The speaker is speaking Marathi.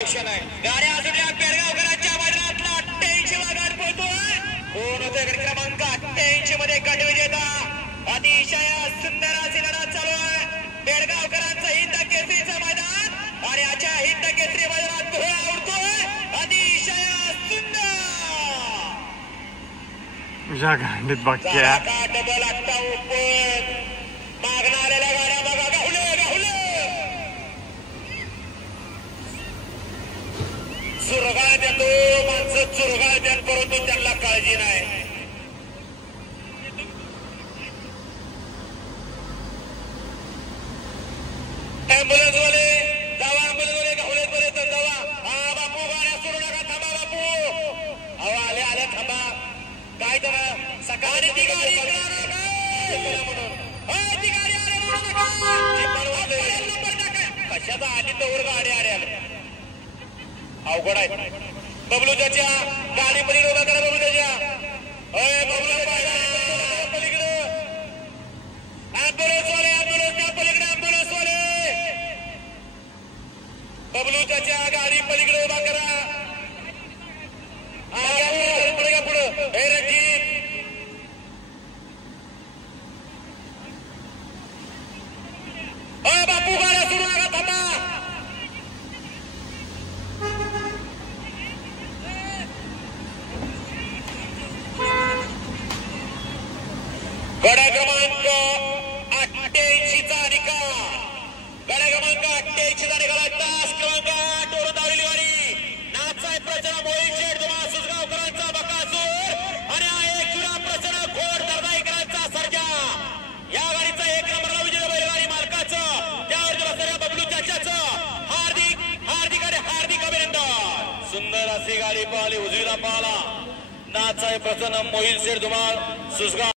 गाड्या सुटल्या पेडगावकरांच्या मैदानातला 88 गाडी पळतोय कोण होते क्रमांक 88 मध्ये गट विजेता अतिशय सुंदर अशी लढत चालू आहे पेडगावकरांचं हिंद केसरीचं मैदान आणि आजच्या हिंद केसरी मैदानात धुळा उडतोय अतिशय सुंदर डबल आत्ता उपर मागणाऱ्या गाड्या बघा गाहुले चुरगाळ देतो माणसं चुरगाळ देत परंतु त्यांना काळजी नाही ॲम्ब्युलन्स वाले जावा ॲम्ब्युलन्स वाले गाहुलेत पर्यंत जावा हा बापू गाड्या सोडू नका थांबा बापू अहो आले थांबा काय तर सकाळी ती गाडी ती गाडी कशाचा आली तर गाडी आल्या अवघड आहे बबलूच्या गाडी पलीकडे उभा करा बबलूच्या पलीकडे ॲम्ब्युलन्स वाले ॲम्ब्युलन्सच्या पलीकडे ॲम्ब्युलन्स वाले बबलूच्या गाडी पलीकडे उभा करा पुढे पुढं हे रणजित बापू गाड्या सुरू नका थांबा गडा क्रमांक 88 चा निकाल गडा क्रमांक 88 चा निकाल तास क्रमांक 8 वरून धावलेली गाडी नाथसाहेब प्रचंड मोहित शेठ तुम्हा सुसगावकरांचा बकासूर आणि हा एक जुना प्रचंड घोड दर्दाईकरांचा सर्जा या गाडीचा एक नंबरला विजय बैलगाडी मालकाचं त्यावर बसणाऱ्या बबलू चाच्याचं हार्दिक अभिनंदन सुंदर अशी गाडी पाहिली उजवीला पाहिला नाथसाहेब प्रसन्न मोहित शेठ धुमाळ सुसगाव